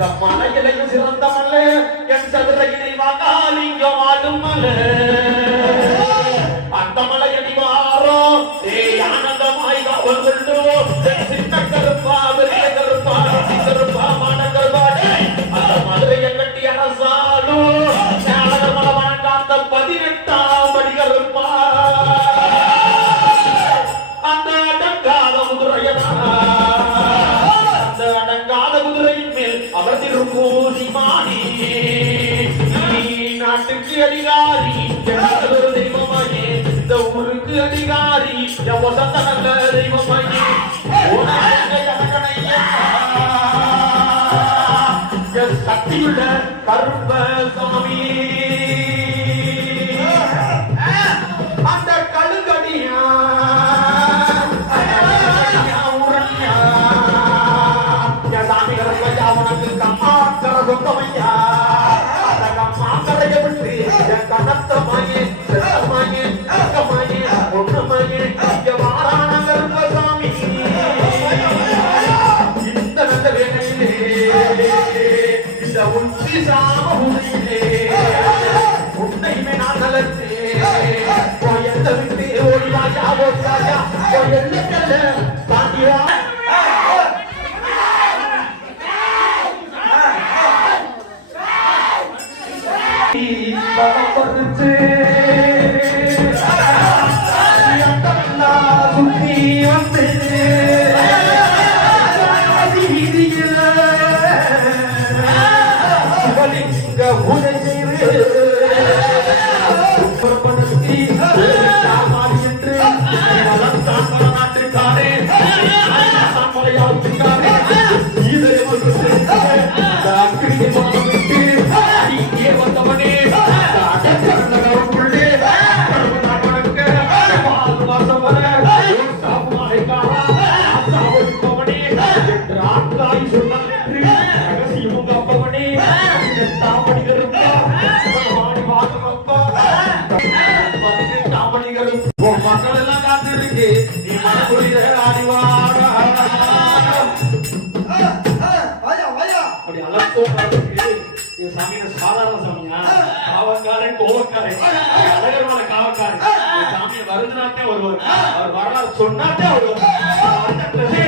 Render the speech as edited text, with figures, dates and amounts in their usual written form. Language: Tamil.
அந்த மலையிலையும் சிறந்த மலை என் சதுரையினை வாங்காலிங்கம் ஆடும் மலை அந்த மலையடி வாரோ ஆனந்தமாய் காவல் கொண்டு சின்ன கருப்பா பெரிய கருப்பா கருப்பா மாநகர் பாடி அந்த மதுரையை கட்டி அரசாலும் மலவனங்காந்த 18ஆம் படி கருப்பா அந்த அடங்காத குதிரையனா அந்த அடங்காத குதிரையின் மேல் அமர்ந்திருக்கும் சிமானி நாட்டுக்கு அதிகாரி ஒரு தெய்வமாயே இந்த ஊருக்கு அதிகாரி வசந்த நல்ல தெய்வமாயே சக்தியுள்ள கருப்ப சாமி அந்த கழுங்கடியா சாமி கருப்பையா உனக்கு கம்மாக்கர சொந்தமையா அந்த கம்மாக்கரைய விட்டு என் கனத்தமாயே செத்தமாயே அக்கமாயே ஒண்ணமாயே இங்க வாரான கருப்ப சாமி இந்த நல்ல வேலையிலே இந்த உச்சி சாம உடையிலே உன்னையுமே நான் நலத்தே எந்த விட்டு ஓடிவாயா ஓடிவாயா எல்லைக்கல்ல தாண்டிவா பகவத்து சுத்தி வந்து சிவலிங்க பூஜை செய்து நாட்டுக்காரே வந்தவனே மக்கள் எல்லாம் காத்து இருக்கு நீ மனக்குரிய ஆடிவாட அப்படி அலசோக்கு சாமியோட சாதாரண சாமியா காவக்காரன் கோவக்காரன் அழகரமான காவக்காரன் சாமியை வருதுனாத்தே வருவார் அவர் வரலாறு சொன்னாத்தே வருவார்